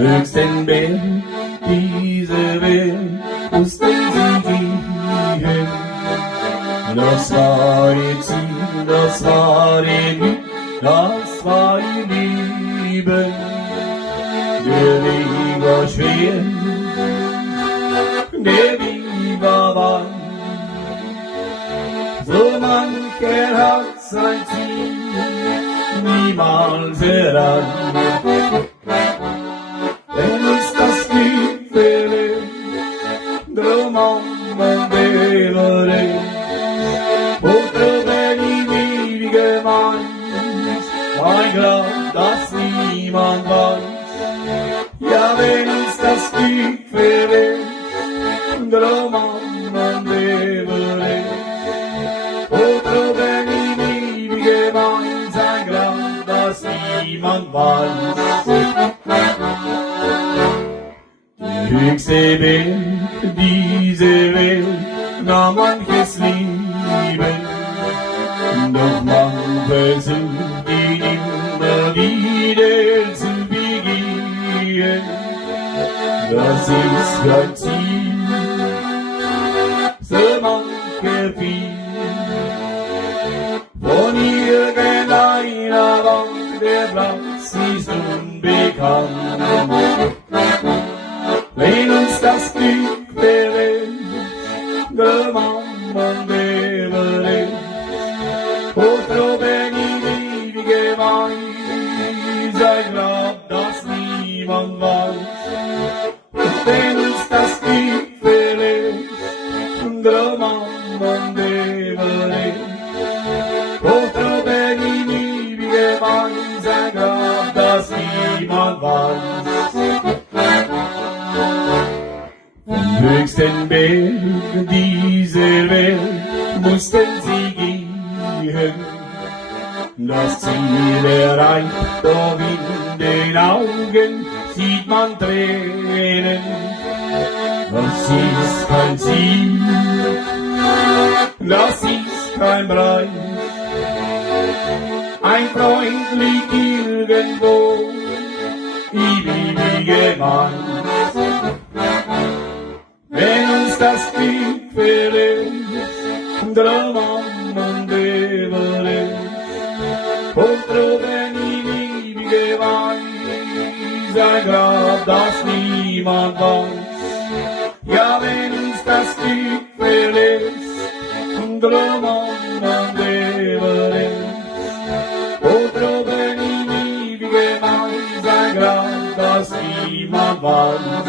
höchsten Berg dieser Welt mussten sie gehen. Das war ihr Ziel, das war ihr Glück, das war ihr Leben. Der Weg war schwer, der Weg war weit. So mancher hat sein Ziel niemals erreicht. Denn ist das Glück verlebt, drum man wäre. Oder wenn ihm ewige meint, ein Grab, das niemand weiß. Ja, wenn uns das Glück verlebt, drum man wäre. Oder wenn ihm ewige meint, ein Grab, das niemand weiß. Die höchste Berg dieser Welt nahm manches Leben, doch man versucht ihn immer wieder zu begehen. Das ist kein Ziel, so mancher fiel. Von irgendeiner Wand, der Platz ist unbekannt. Wenn uns das Glück verlässt, der Mann wäre. Oder wenn die ewige weiß, ein Grab, das niemand weiß. Wenn uns das Glück verlässt, der Mann wäre. Oder wenn die ewige weiß, ein Grab, das niemand weiß. Vom höchsten Berg dieser Welt mussten sie gehen. Das Ziel erreicht, doch in den Augen sieht man Tränen. Das ist kein Ziel, das ist kein Preis. Ein Freund liegt irgendwo, ewige Weis. Wenn uns das Glück verlässt, drum man wäre. Oder wenn die ewige weiß, ein Grab, das niemand weiß. Ja, wenn uns das Glück verlässt, drum man wäre. Oder wenn die ewige weiß, ein Grab, das niemand weiß.